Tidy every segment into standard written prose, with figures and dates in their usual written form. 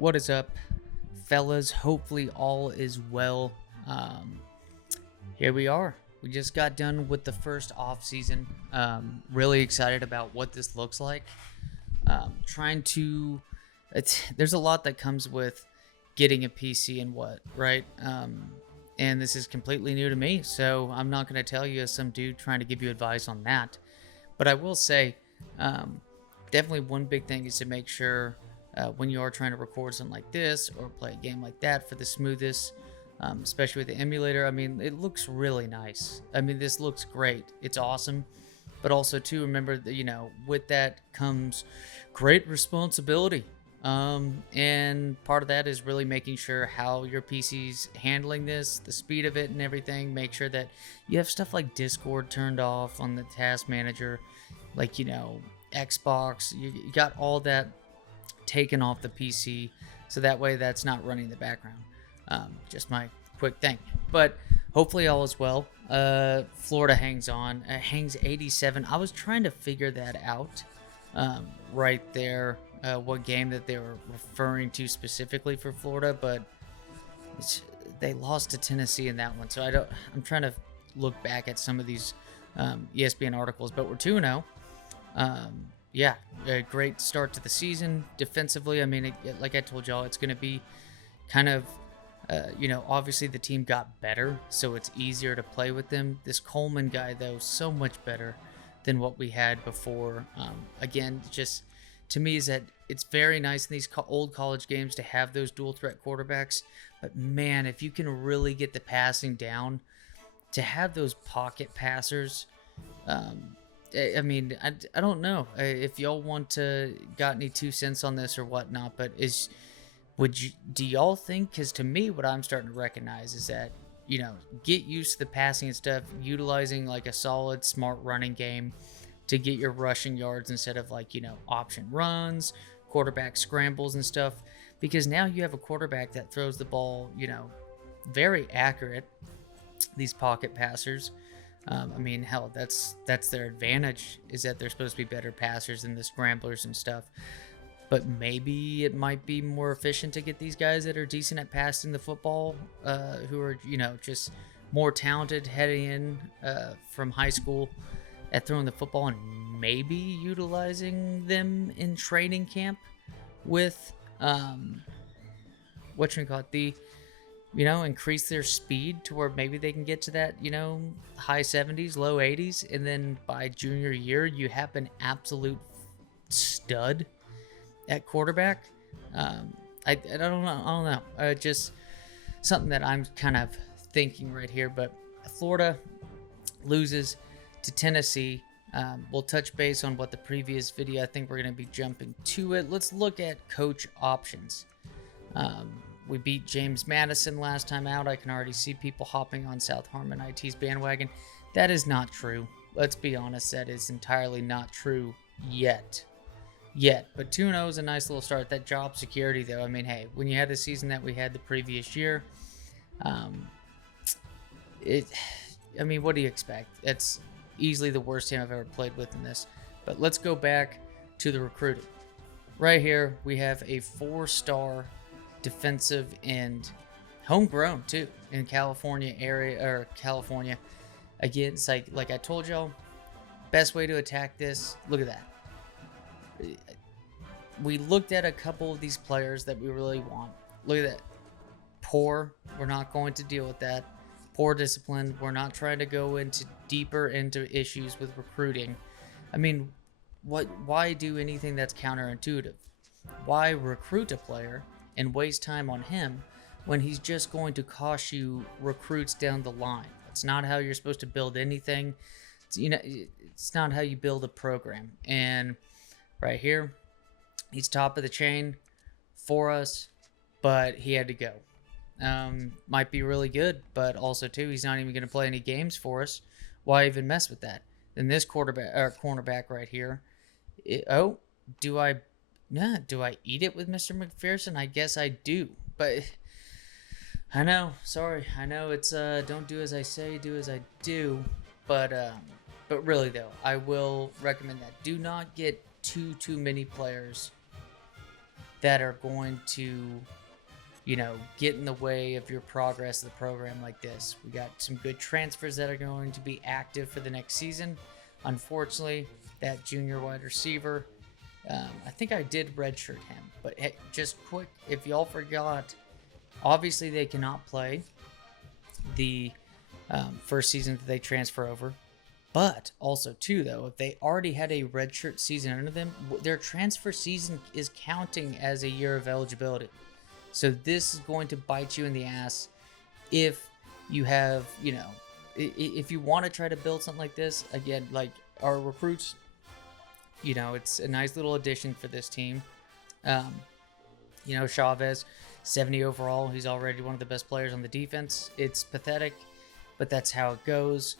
What is up, fellas? Hopefully, all is well. Here we are. We just got done with the first off season. Really excited about what this looks like. Trying to, there's a lot that comes with getting a PC and what, right? And this is completely new to me, so I'm not going to tell you as some dude trying to give you advice on that. But I will say, definitely one big thing is to make sure when you are trying to record something like this or play a game like that for the smoothest, especially with the emulator. I mean, it looks really nice. I mean, this looks great. It's awesome. But also, too, remember that, with that comes great responsibility. And part of that is really making sure how your PC's handling this, the speed of it and everything. Make sure that you have stuff like Discord turned off on the task manager, like, Xbox. You got all that taken off the PC, so that way that's not running in the background. Just my quick thing. But hopefully all is well. Florida hangs on. Hangs 87. I was trying to figure that out right there, what game that they were referring to specifically for Florida, but they lost to Tennessee in that one. So I'm trying to look back at some of these ESPN articles, but we're 2-0. Yeah, a great start to the season. Defensively, I mean, like I told y'all, it's going to be kind of, obviously the team got better, so it's easier to play with them. This Coleman guy, though, so much better than what we had before. Again, just to me is that it's very nice in these old college games to have those dual threat quarterbacks. But man, if you can really get the passing down, to have those pocket passers, I mean, I don't know if y'all got any 2 cents on this or whatnot, but do y'all think? Because to me, what I'm starting to recognize is that, get used to the passing and stuff, utilizing like a solid, smart running game to get your rushing yards instead of like, option runs, quarterback scrambles and stuff. Because now you have a quarterback that throws the ball, very accurate, these pocket passers. I mean, hell, that's their advantage, is that they're supposed to be better passers than the scramblers and stuff. But maybe it might be more efficient to get these guys that are decent at passing the football, who are, just more talented heading in from high school at throwing the football, and maybe utilizing them in training camp with, increase their speed to where maybe they can get to that, high 70s, low 80s. And then by junior year, you have an absolute stud at quarterback. I don't know. Just something that I'm kind of thinking right here. But Florida loses to Tennessee. We'll touch base on what the previous video. I think we're going to be jumping to it. Let's look at coach options. We beat James Madison last time out. I can already see people hopping on South Harmon IT's bandwagon. That is not true. Let's be honest, that is entirely not true yet. But 2-0 is a nice little start. That job security, though, I mean, hey, when you had the season that we had the previous year, what do you expect? It's easily the worst team I've ever played with in this. But let's go back to the recruiting. Right here, we have a 4-star defensive end, homegrown too, in California area, or California. Again, it's like I told y'all, best way to attack this. Look at that. We looked at a couple of these players that we really want. Look at that. Poor. We're not going to deal with that. Poor discipline. We're not trying to go deeper into issues with recruiting. I mean, why do anything that's counterintuitive? Why recruit a player and waste time on him when he's just going to cost you recruits down the line? That's not how you're supposed to build anything. It's not how you build a program. And right here, he's top of the chain for us, but he had to go. Might be really good, but also too, he's not even going to play any games for us. Why even mess with that? And this cornerback right here. Do I eat it with Mr. McPherson? I guess I do, but I know. Sorry, I know it's don't do as I say, do as I do. But really though, I will recommend that. Do not get too many players that are going to, get in the way of your progress of the program like this. We got some good transfers that are going to be active for the next season. Unfortunately, that junior wide receiver, I think I did redshirt him. But hey, just quick, if y'all forgot, obviously they cannot play the first season that they transfer over. But also, too, though, if they already had a redshirt season under them, their transfer season is counting as a year of eligibility. So this is going to bite you in the ass if you have, if you want to try to build something like this. Again, like our recruits, it's a nice little addition for this team. Chavez, 70 overall. He's already one of the best players on the defense. It's pathetic, but that's how it goes.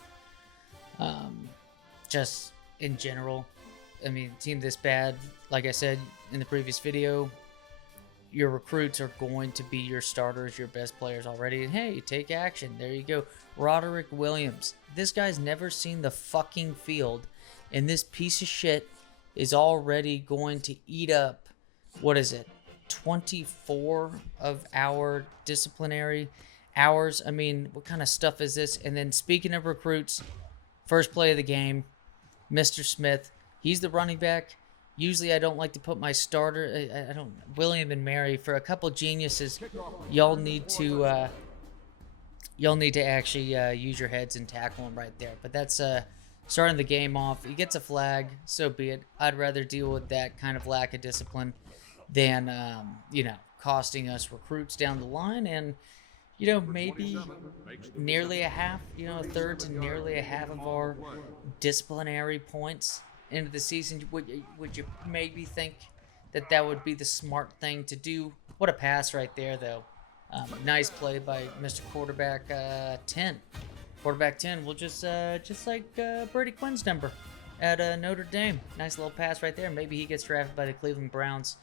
Just in general, I mean, team this bad, like I said in the previous video, your recruits are going to be your starters, your best players already. And hey, take action. There you go. Roderick Williams. This guy's never seen the fucking field, and this piece of shit is already going to eat up, 24 of our disciplinary hours. I mean, what kind of stuff is this? And then speaking of recruits, first play of the game, Mr. Smith. He's the running back. Usually I don't like to put my starter, William and Mary, for a couple geniuses, y'all need to actually use your heads and tackle him right there. But that's starting the game off. He gets a flag, so be it. I'd rather deal with that kind of lack of discipline than, costing us recruits down the line and, maybe nearly a half, a third to nearly a half of our disciplinary points into the season. Would you maybe think that would be the smart thing to do? What a pass right there, though. Nice play by Mr. Quarterback 10. Quarterback 10 will just like Brady Quinn's number at Notre Dame. Nice little pass right there. Maybe he gets drafted by the Cleveland Browns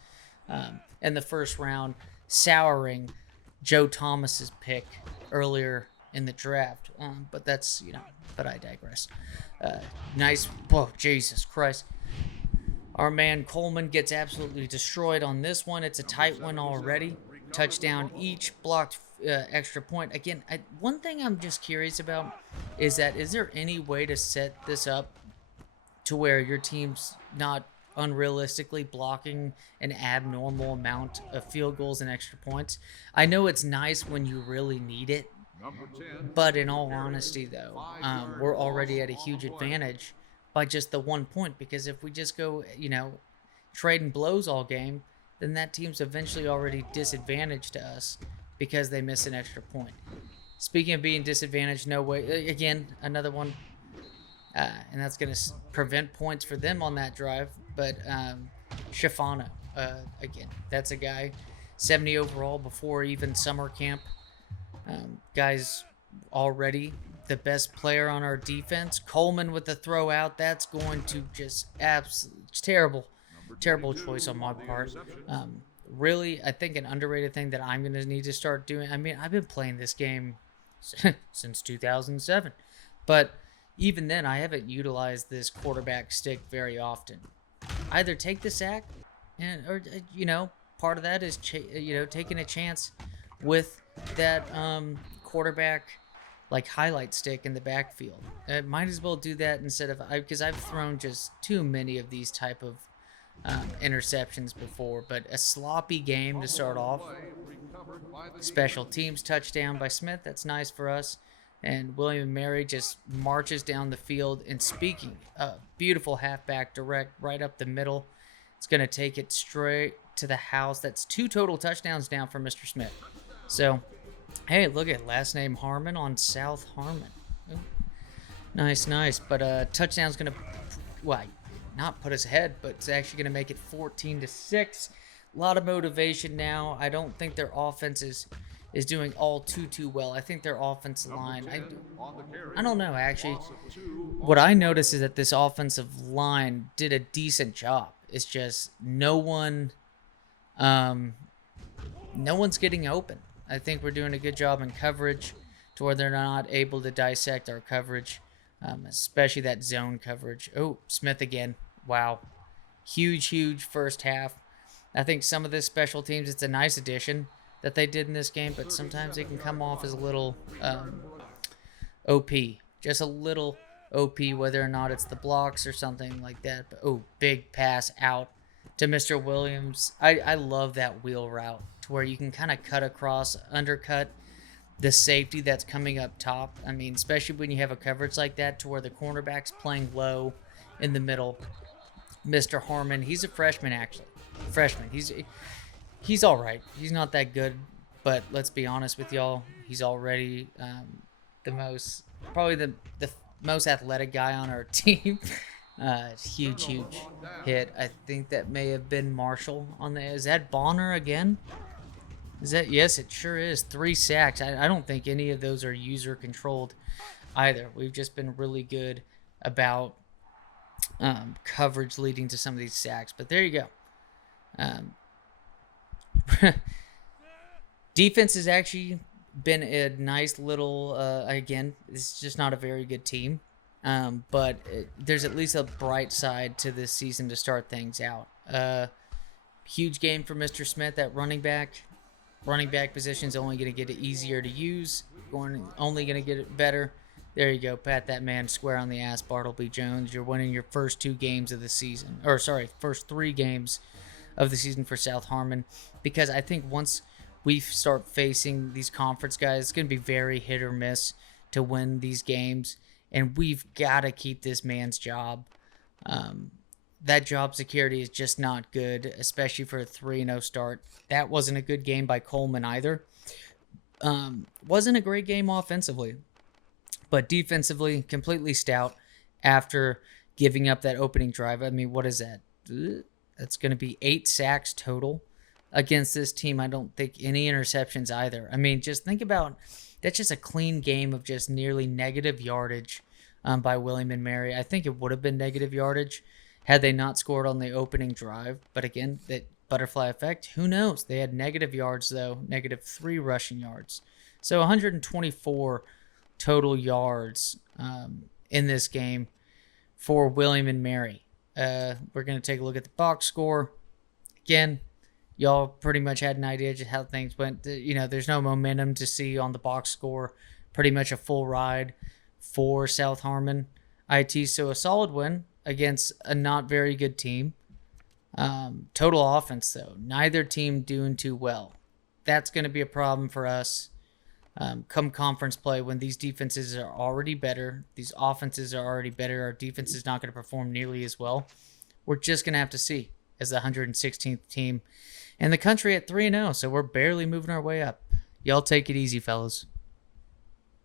in the first round, souring Joe Thomas's pick earlier in the draft. But that's, but I digress. Nice. Whoa, Jesus Christ. Our man Coleman gets absolutely destroyed on this one. It's a tight one already. Touchdown each, blocked extra point. Again, one thing I'm just curious about is there any way to set this up to where your team's not unrealistically blocking an abnormal amount of field goals and extra points? I know it's nice when you really need it, but in all honesty, though, we're already at a huge advantage by just the 1 point, because if we just go, trading blows all game, then that team's eventually already disadvantaged to us because they miss an extra point. Speaking of being disadvantaged, no way, again, another one, and that's going to prevent points for them on that drive, but Schifano, again, that's a guy, 70 overall before even summer camp. Guy's already the best player on our defense. Coleman with the throw out. That's going to just terrible choice on my part. Really, I think an underrated thing that I'm going to need to start doing. I mean, I've been playing this game since 2007, but even then, I haven't utilized this quarterback stick very often. Either take the sack, or part of that is taking a chance with that quarterback like highlight stick in the backfield. Might as well do that instead of, because I've thrown just too many of these type of interceptions before. But a sloppy game to start off. Special teams touchdown by Smith. That's nice for us. And William Mary just marches down the field. And speaking of beautiful halfback direct right up the middle, it's going to take it straight to the house. That's 2 total touchdowns down for Mr. Smith. So, hey, look at last name Harmon on South Harmon. Ooh. Nice. But touchdown's going to, not put us ahead, but it's actually going to make it 14-6. A lot of motivation now. I don't think their offense is doing all too well. I think their offensive line, I don't know, actually. What I noticed is that this offensive line did a decent job. It's just no one's getting open. I think we're doing a good job in coverage to where they're not able to dissect our coverage, especially that zone coverage. Oh, Smith again. Wow. Huge first half. I think some of this special teams, it's a nice addition that they did in this game, but sometimes it can come off as a little OP, just a little OP, whether or not it's the blocks or something like that. But big pass out to Mr. Williams. I love that wheel route to where you can kind of cut across, undercut the safety that's coming up top. I mean, especially when you have a coverage like that to where the cornerback's playing low in the middle. Mr. Harmon, he's a freshman actually. Freshman. He's all right. He's not that good, but let's be honest with y'all. He's already probably the most athletic guy on our team. Huge hit. I think that may have been Marshall on the. Is that Bonner again? Is that? Yes, it sure is. 3 sacks. I don't think any of those are user controlled either. We've just been really good about coverage leading to some of these sacks. But there you go. Defense has actually been a nice little. Again, it's just not a very good team. But there's at least a bright side to this season to start things out. Huge game for Mr. Smith at running back. Running back position is only going to get it easier to use. Only going to get it better. There you go. Pat that man square on the ass, Bartleby Jones. You're winning your first 2 games of the season. First 3 games of the season for South Harmon. Because I think once we start facing these conference guys, it's going to be very hit or miss to win these games. And we've got to keep this man's job. That job security is just not good, especially for a 3-0 start. That wasn't a good game by Coleman either. Wasn't a great game offensively, but defensively, completely stout after giving up that opening drive. I mean, what is that? That's going to be 8 sacks total against this team. I don't think any interceptions either. I mean, just think about that's just a clean game of just nearly negative yardage by William and Mary. I think it would have been negative yardage had they not scored on the opening drive. But again, that butterfly effect, who knows? They had negative yards, though, -3 rushing yards. So 124 total yards in this game for William and Mary. We're going to take a look at the box score. Again, y'all pretty much had an idea just how things went. There's no momentum to see on the box score. Pretty much a full ride for South Harmon IT. So a solid win against a not very good team. Total offense, though. Neither team doing too well. That's going to be a problem for us come conference play when these defenses are already better. These offenses are already better. Our defense is not going to perform nearly as well. We're just going to have to see as the 116th team in the country at 3-0. So we're barely moving our way up. Y'all take it easy, fellas.